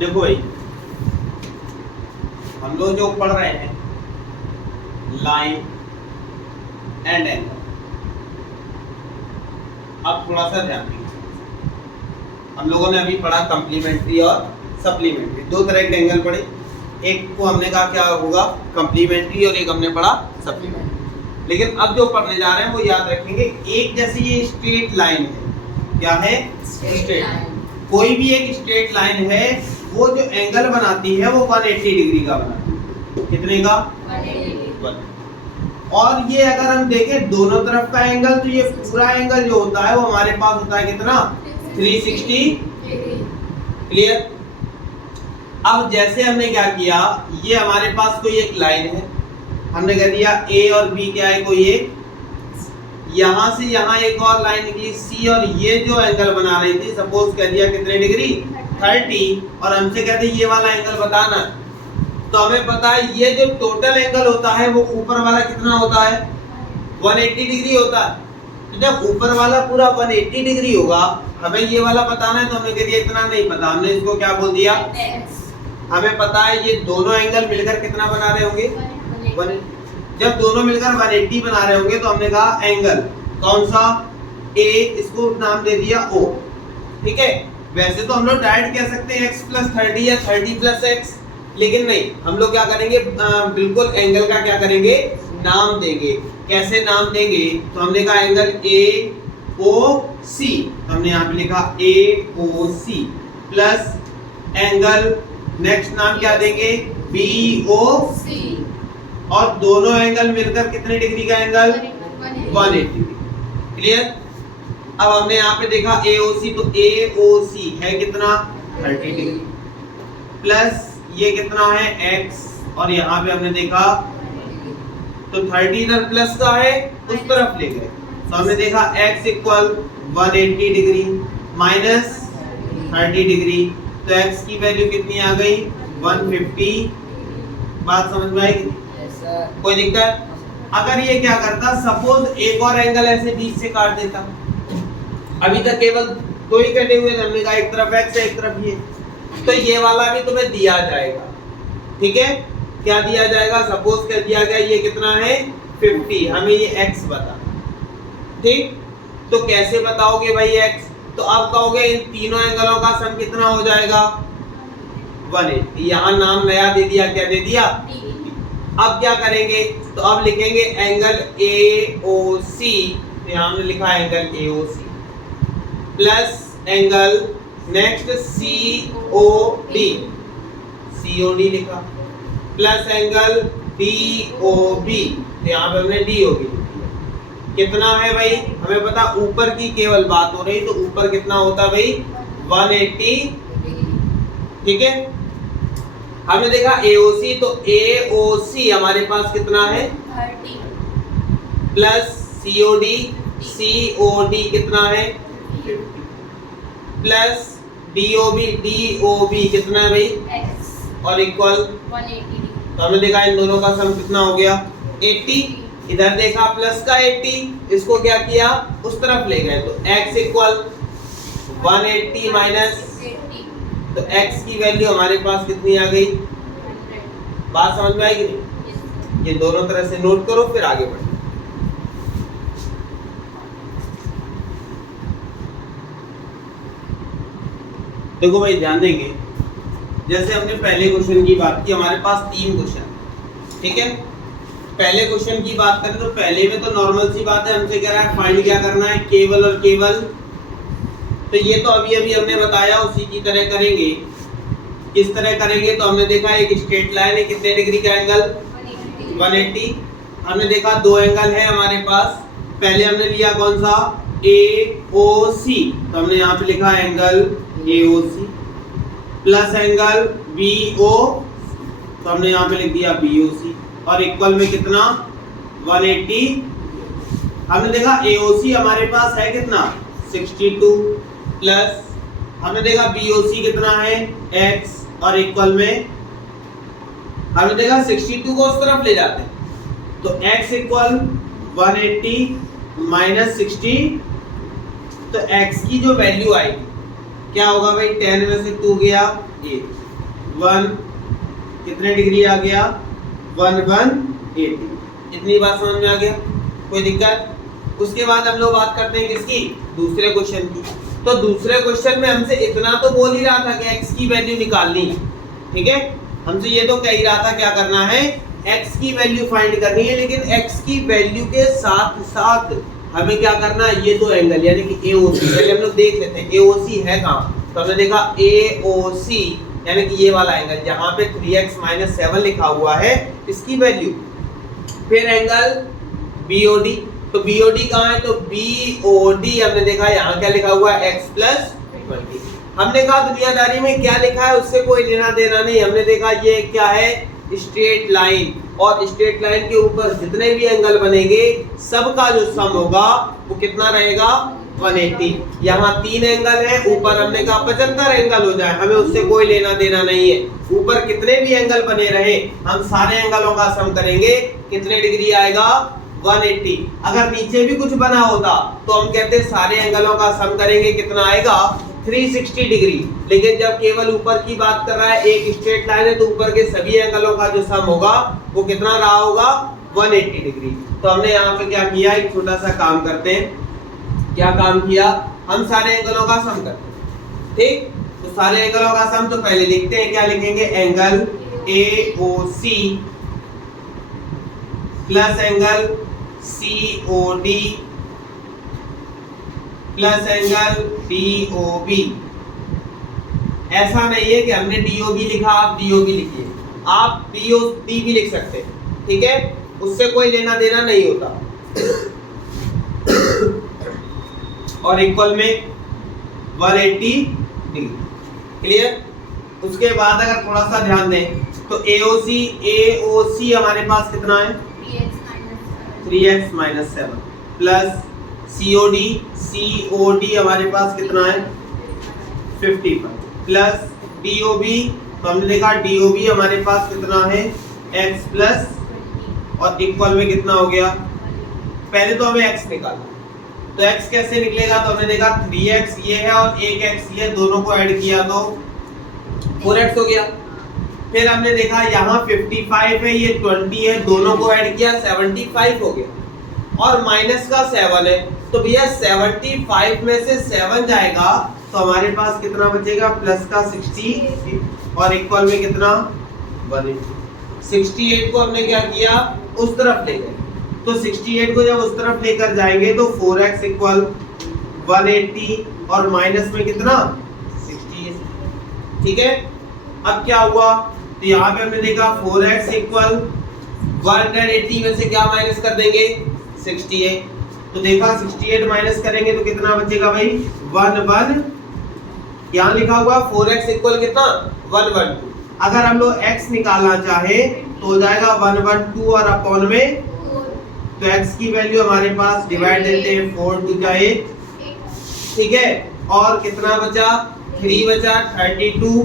देखो भाई, हम लोग जो पढ़ रहे हैं लाइन एंड एंगल, अब थोड़ा सा ध्यान दीजिए। हम लोगों ने अभी पढ़ा कम्प्लीमेंट्री और सप्लीमेंट्री, दो तरह के एंगल पढ़े। एक को हमने कहा क्या होगा कम्प्लीमेंट्री और एक हमने पढ़ा सप्लीमेंट्री। लेकिन अब जो पढ़ने जा रहे हैं वो याद रखेंगे, एक जैसे ये स्ट्रेट लाइन है, क्या है स्ट्रेट, कोई भी एक स्ट्रेट लाइन है, वो जो एंगल बनाती है वो 180 डिग्री का बनाती है। कितने का? 180। और ये अगर हम देखें दोनों तरफ का एंगल, तो ये पूरा एंगल जो होता है वो हमारे पास होता है कितना? 360। क्लियर? अब जैसे हमने क्या किया, ये हमारे पास कोई एक लाइन है, हमने कह दिया ए और बी क्या है, कोई एक, यहाँ से यहाँ एक और लाइन निकली सी, और ये जो एंगल बना रही थी सपोज कह दिया कितने डिग्री? 30, और हमसे कहते ये वाला एंगल बताना। तो हमें पता है ये जो टोटल एंगल होता है वो ऊपर वाला कितना होता है? 180 डिग्री होता है। तो जब ऊपर वाला पूरा 180 डिग्री होगा, हमें ये वाला बताना है, तो हमने कह दिया इतना नहीं पता, हमने इसको क्या बोल दिया? हमें पता है ये दोनों एंगल मिलकर कितना बना रहे होंगे? जब दोनों मिलकर 180 बना रहे होंगे तो हमने कहा एंगल कौन सा? ए, इसको नाम दे दिया O। ठीक है, वैसे तो हम लोग डायरेक्ट कह सकते हैं x + 30 या 30 + x, लेकिन नहीं, हम लोग क्या करेंगे, बिल्कुल एंगल का क्या करेंगे? नाम देंगे। कैसे नाम देंगे? तो हमने कहा एंगल AOC, हमने यहाँ पे लिखा AOC प्लस एंगल, नेक्स्ट नाम क्या देंगे? BOC, और दोनों एंगल मिलकर कितने डिग्री का एंगल? 180 डिग्री। क्लियर? अब हमने यहाँ पे देखा AOC, तो AOC है कितना? 30 डिग्री, प्लस ये कितना है? x, और यहाँ पे हमने देखा तो 30 इधर प्लस का है, उस तरफ ले गए, तो हमने देखा x = 180 डिग्री माइनस 30 डिग्री, तो x की वैल्यू कितनी आ गई? 150। बात समझ में आएगी? कोई दिक्कत? अगर ये क्या करता, सपोज एक और एंगल ऐसे बीच से काट देता, अभी तक केवल दो ही कटे हुए थे, हमने कहा एक तरफ x है एक तरफ ये, तो ये वाला भी तुम्हें दिया जाएगा। ठीक है, क्या दिया जाएगा? सपोज कर दिया गया ये कितना है? 50, हमें ये x बता। ठीक, तो कैसे बताओगे भाई x? तो अब कहोगे इन तीनों एंगलों का सम कितना हो जाएगा? 180। यहाँ नाम नया दे दिया, क्या दे दिया? अब क्या करेंगे? तो अब लिखेंगे एंगल AOC, तो यहाँ हमने लिखा angle AOC plus angle next COD लिखा, प्लस एंगल DOB, तो यहाँ पे हमने DOB लिखा। कितना है भाई? हमें पता ऊपर की केवल बात हो रही, तो ऊपर कितना होता भाई? 180। ठीक है, हमने देखा AOC, तो AOC हमारे पास कितना है? 30 प्लस COD कितना है? 50 प्लस DOB कितना है भाई? x, और इक्वल 180। तो हमने देखा इन दोनों का सम कितना हो गया? 80। इधर देखा प्लस का 80, इसको क्या किया? उस तरफ ले गए, तो x = 180 माइनस, तो x की वैल्यू हमारे पास कितनी आ गई? 100। बात समझ में आएगी नहीं? ये दोनों तरह से नोट करो, फिर आगे बढ़ो। देखो भाई, ध्यान देंगे, जैसे हमने पहले क्वेश्चन की बात की, हमारे पास 3 क्वेश्चन। ठीक है, पहले क्वेश्चन की बात करें तो पहले में तो नॉर्मल सी बात है, हमसे कह रहा है फाइंड क्या करना है? केवल और केवल, तो ये तो अभी अभी हमने बताया, उसी की तरह करेंगे। किस तरह करेंगे? तो हमने देखा एक स्ट्रेट लाइन है, कितने डिग्री का एंगल? 180। हमने देखा दो एंगल है हमारे पास, पहले हमने लिया कौन सा? AOC, तो हमने यहाँ पे लिखा angle AOC plus angle BO, तो हमने यहाँ पे लिख दिया BOC, और इक्वल में कितना? 180। हमने देखा AOC हमारे पास है कितना? 62 प्लस हमने देखा BOC कितना है? x, और इक्वल में हमने देखा 62 को उस तरफ ले जाते हैं, तो x = 180 माइनस 60, तो x की जो वैल्यू आएगी क्या होगा भाई? 10 में से 2 गया 8, 1 कितने डिग्री आ गया 180। इतनी बात समझ में आ गया, कोई दिक्कत? उसके बाद हम लोग बात करते हैं किसकी, दूसरे क्वेश्चन की। तो दूसरे क्वेश्चन में हमसे इतना तो बोल ही रहा था कि x की वैल्यू निकालनी है, ठीक है। हमसे ये तो कह ही रहा था क्या करना है, x की वैल्यू फाइंड करनी है, लेकिन x की वैल्यू के साथ साथ हमें क्या करना है, ये दो एंगल यानी कि AOC, पहले हम लोग देख लेते हैं AOC है कहाँ। तो हमने देखा AOC यानी कि ये वाला एंगल जहाँ पे 3x - 7 लिखा हुआ है, इसकी वैल्यू। फिर एंगल BOD, तो BOD कहाँ है, तो BOD हमने देखा यहाँ क्या लिखा हुआ है x + 20। हमने कहा दुनियादारी में क्या लिखा है उससे कोई लेना देना नहीं, हमने देखा ये क्या है, स्ट्रेट लाइन, और स्ट्रेट लाइन के ऊपर जितने भी एंगल बनेंगे सबका जो सम होगा वो कितना रहेगा 180। यहाँ 3 एंगल है, ऊपर हमने कहा 75 एंगल हो जाए, हमें उससे कोई लेना देना नहीं है। ऊपर कितने भी एंगल बने रहे हम सारे एंगलों का सम करेंगे, कितने डिग्री आएगा 180। अगर नीचे भी कुछ बना होता तो हम कहते सारे एंगलों का सम करेंगे, कितना आएगा 360 डिग्री। लेकिन जब केवल ऊपर की बात कर रहा है, एक स्ट्रेट लाइन है, तो ऊपर के सभी एंगलों का जो सम होगा वो कितना रहा होगा 180 डिग्री। तो हमने यहाँ पे क्या किया, एक छोटा सा काम करते हैं। क्या काम किया, हम सारे एंगलों का सम करते हैं, ठीक। तो सारे एंगलों का सम तो पहले लिखते हैं, क्या लिखेंगे, angle AOC plus angle COD plus angle DOB। ऐसा नहीं है कि हमने DOB लिखा आप DOB लिखिए, आप BOD भी लिख सकते हैं, ठीक है, उससे कोई लेना देना नहीं होता। और इक्वल में 180 डिग्री, क्लियर। उसके बाद अगर थोड़ा सा ध्यान दें तो AOC हमारे पास कितना है 3x - 7 प्लस COD हमारे पास कितना है 55 प्लस DOB, तो हमने देखा DOB हमारे पास कितना है x प्लस, और इक्वल में कितना हो गया, पहले तो हमें x निकालना, तो x कैसे निकलेगा, तो हमने देखा 3x ये है और 1x ये, दोनों को ऐड किया तो 4x हो गया। फिर हमने देखा यहाँ 55 है, ये 20 है, दोनों को ऐड किया 75 हो गया, और माइनस का 7 है, तो भैया 75 में से 7 जाएगा तो हमारे पास कितना बचेगा, प्लस का 60, और इक्वल में कितना 180। 68 को हमने क्या किया, उस तरफ ले गए, तो 68 को जब उस तरफ लेकर जाएंगे तो 4x इक्वल 180, और माइनस में कितना 60, ठीक है। अब क्या हुआ, तो यहाँ पे हमने देखा 4x इक्वल 180 में से क्या माइनस कर देंगे 68, तो देखा 68 माइनस करेंगे तो कितना बचेगा भाई 1 यहाँ लिखा हुआ 4x इक्वल कितना 112। अगर हम लोग x निकालना चाहे तो हो जाएगा 112 और अपॉन में, तो x की वैल्यू हमारे पास डिवाइड देते हैं 4 2 जा 8, ठीक है, और कितना बचा 3 बचा 32,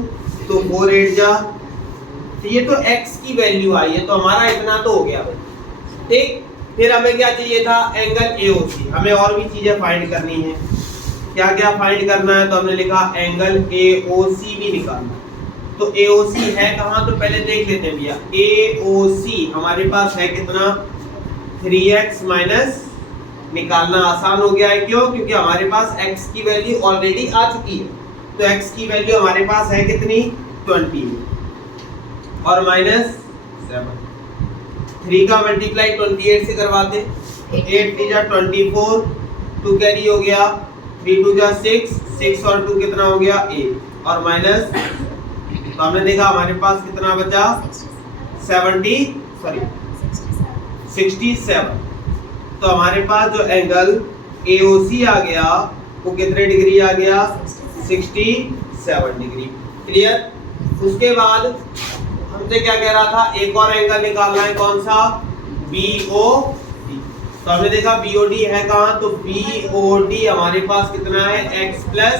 तो 4 8 जा, तो ये तो x की वैल्यू आई है, तो हमारा इतना तो हो गया भाई, ठीक। फिर हमें क्या चाहिए था, एंगल AOC, हमें और भी चीजें फाइंड करनी है। क्या क्या फाइंड करना है, तो हमने लिखा एंगल AOC भी निकालना है। तो AOC है कहाँ, तो पहले देख लेते हैं भैया, AOC हमारे पास है कितना 3x माइनस, निकालना आसान हो गया है, क्यों, क्योंकि हमारे पास x की वैल्यू ऑलरेडी आ चुकी है, तो x की वैल्यू हमारे पास है कितनी 20 और माइनस 7, 3 का मल्टीप्लाई 28 से करवाते, 8 3 जा 24, 2 कैरी हो गया, 3 2 जा 6, 6 और 2 कितना हो गया 8, और माइनस, तो हमने देखा हमारे पास कितना बचा 67। तो हमारे पास जो एंगल AOC आ गया वो कितने डिग्री आ गया 67 डिग्री, क्लियर। उसके बाद हमसे क्या कह रहा था, एक और एंगल निकालना है, कौन सा BOD, तो हमने देखा BOD है कहाँ, तो BOD हमारे पास कितना है x प्लस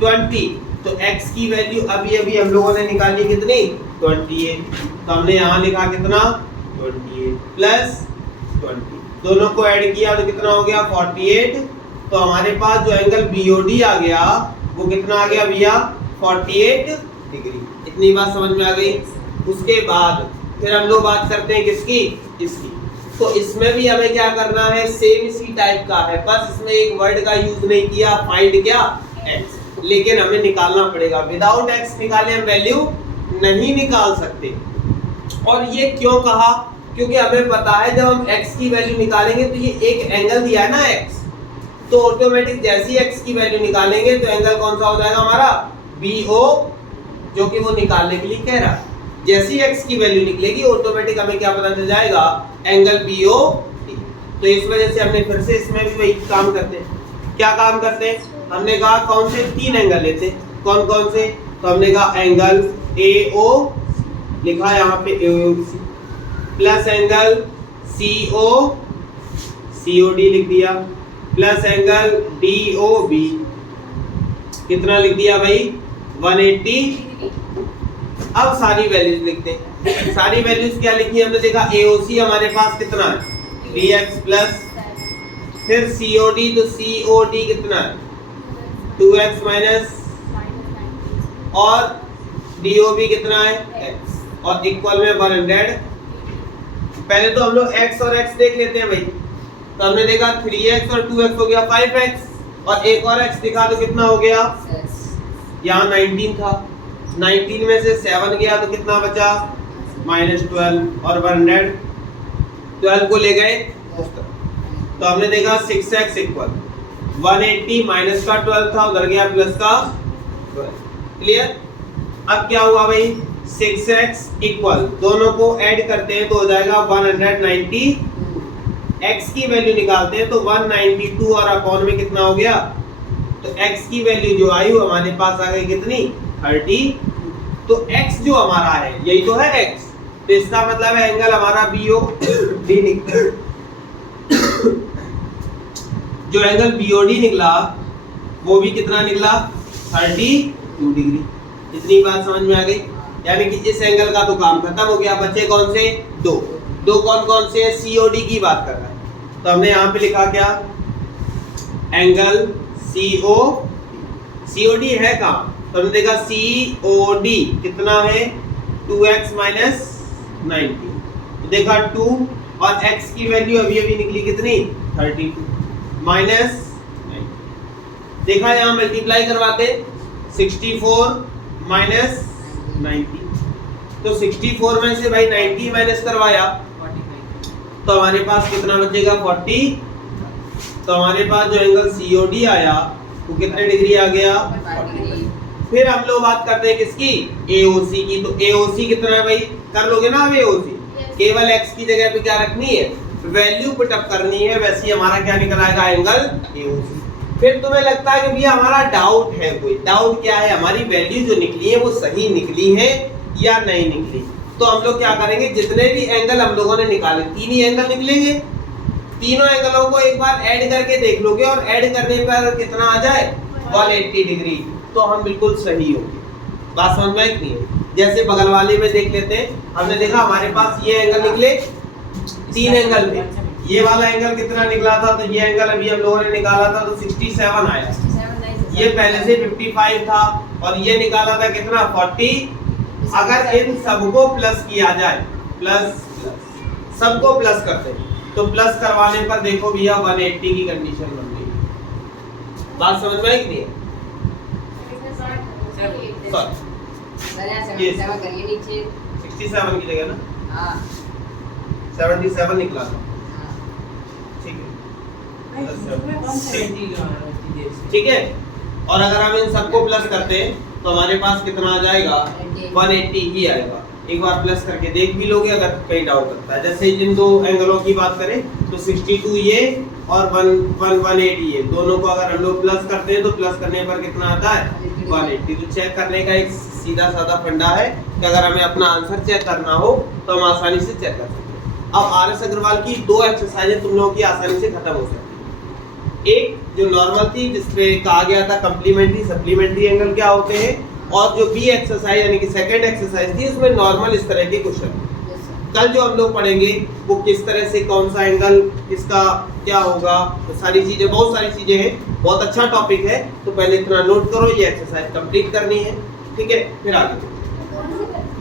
20, तो x की वैल्यू अभी अभी हम लोगों ने निकाली कितनी 28, तो हमने यहाँ लिखा कितना 28 प्लस 20, दोनों को ऐड किया तो कितना हो गया 48, तो हमारे पास जो एंगल BOD आ गया वो कितना आ गया भैया 48 डिग्री। डिग्री। इतनी बात समझ में आ गई। उसके बाद फिर हम लोग बात करते हैं किसकी, इसकी। तो इसमें भी हमें क्या करना है, सेम इसी टाइप का है, बस इसमें एक वर्ड का यूज नहीं किया, फाइंड क्या, x, लेकिन हमें निकालना पड़ेगा। विदाउट x निकाले हम वैल्यू नहीं निकाल सकते। और ये क्यों कहा, क्योंकि हमें पता है जब हम x की वैल्यू निकालेंगे तो ये एक एंगल दिया है ना x, तो ऑटोमेटिक जैसी x की वैल्यू निकालेंगे तो एंगल कौन सा हो जाएगा हमारा, BO, जो कि वो निकालने के लिए कह रहा है। जैसी x की वैल्यू निकलेगी ऑटोमेटिक हमें क्या पता चल जाएगा, एंगल BO। तो इस वजह से हमने फिर से इसमें भी वही काम करते हैं। क्या काम करते हैं, हमने कहा कौन से 3 एंगल लेते हैं, कौन कौन से, तो हमने कहा एंगल AO लिखा यहाँ पे AOC, plus angle CO COD लिख दिया, प्लस एंगल DOB कितना लिख दिया भाई, 180। अब सारी वैल्यूज लिखते हैं। सारी वैल्यूज क्या लिखी हमने देखा, AOC हमारे पास कितना है 3x प्लस, फिर COD तो COD कितना है 2x माइनस, और DOB कितना है x, और इक्वल में 100। पहले तो हम लोग x और x देख लेते हैं भाई। तो हमने देखा 3x और 2x हो गया 5x, और एक और x दिखा तो कितना हो गया, यहाँ 19 था, 19 में से 7 गया तो कितना बचा -12, और 112 को ले गए उस तरफ। तो हमने देखा 6x इक्वल 180 माइनस का 12 था, उधर गया प्लस का 12। क्लियर। अब क्या हुआ भाई, 6x इक्वल दोनों को ऐड करते हैं तो हो जाएगा 190, x की वैल्यू निकालते हैं तो 192, और अपॉन में कितना हो गया, तो x की वैल्यू जो आई वो हमारे पास आ गई कितनी 30। तो x जो हमारा है यही तो है x, तो इसका मतलब है एंगल हमारा BOD जो एंगल BOD निकला वो भी कितना निकला 32 डिग्री। इतनी बात समझ में आ गई। यानी कि इस एंगल का तो काम खत्म हो गया, बचे कौन से, दो कौन कौन से, COD की बात कर रहा है। तो हमने यहाँ पे लिखा क्या, एंगल COD है कहाँ, तो हमने देखा COD कितना है 2x माइनस 90, तो देखा 2, और x की वैल्यू अभी अभी निकली कितनी 32 माइनस 90। देखा यहाँ मल्टीप्लाई करवाते 64 माइनस 90, तो 64 में से भाई 90 माइनस करवाया तो हमारे पास कितना बचेगा 40। तो हमारे पास जो एंगल COD आया वो कितने डिग्री आ गया 40। फिर हम लोग बात करते हैं किसकी, AOC की। तो AOC कितना है भाई, कर लोगे ना अब AOC, केवल x की जगह पे क्या रखनी है, वैल्यू पुट अप करनी है, वैसे ही हमारा क्या निकल आएगा एंगल AOC। फिर तुम्हें लगता है कि भैया हमारा डाउट है, कोई डाउट क्या है, हमारी वैल्यू जो निकली है वो सही निकली है या नहीं निकली। तो हम लोग क्या करेंगे, जितने भी एंगल हम लोगों ने निकाले 3 ही एंगल निकलेंगे, तीनों एंगलों को एक बार ऐड करके देख लोगे, और ऐड करने पर कितना आ जाए 180 डिग्री, तो हम बिल्कुल सही होंगे। बात समझ में आई नहीं है। जैसे बगल वाले में देख लेते हैं, हमने देखा हमारे पास ये एंगल निकले, 3 एंगल थे, ये वाला एंगल कितना निकला था, तो ये एंगल अभी हम लोगों ने निकाला था तो 67 आया, ये पहले से 55 था, और ये निकाला था कितना 40। अगर इन सबको प्लस किया जाए, प्लस सबको प्लस करते हैं तो प्लस करवाने पर देखो भैया 180 की कंडीशन बन गई। बात समझ में आई कि नहीं है, ये 67 की जगह ना 77 निकला था, ठीक है, ठीक है। और अगर हम इन सबको प्लस करते हैं तो हमारे पास कितना आ जाएगा 180 ही आएगा। एक बार प्लस करके देख भी लोगे अगर कहीं डाउट लगता है। जैसे जिन दो एंगलों की बात करें तो 62 ये और 180 ये, दोनों को अगर हम लोग प्लस करते हैं तो प्लस करने पर कितना आता है 180। तो चेक करने का एक सीधा साधा फंडा है कि अगर हमें अपना आंसर चेक करना हो तो हम आसानी से चेक कर सकते हैं। अब आर.एस. अग्रवाल की 2 एक्सरसाइजें तुम लोगों की आसानी से खत्म हो सकती है। एक जो नॉर्मल थी जिसपे कहा गया था कम्प्लीमेंट्री सप्लीमेंट्री एंगल क्या होते हैं, और जो बी एक्सरसाइज यानी कि सेकंड एक्सरसाइज थी उसमें नॉर्मल इस तरह के क्वेश्चन। कल जो हम लोग पढ़ेंगे वो किस तरह से कौन सा एंगल किसका क्या होगा, तो सारी चीजें बहुत सारी चीजें हैं, बहुत अच्छा टॉपिक है। तो पहले इतना नोट करो, ये एक्सरसाइज कंप्लीट करनी है। ठीक है, फिर आगे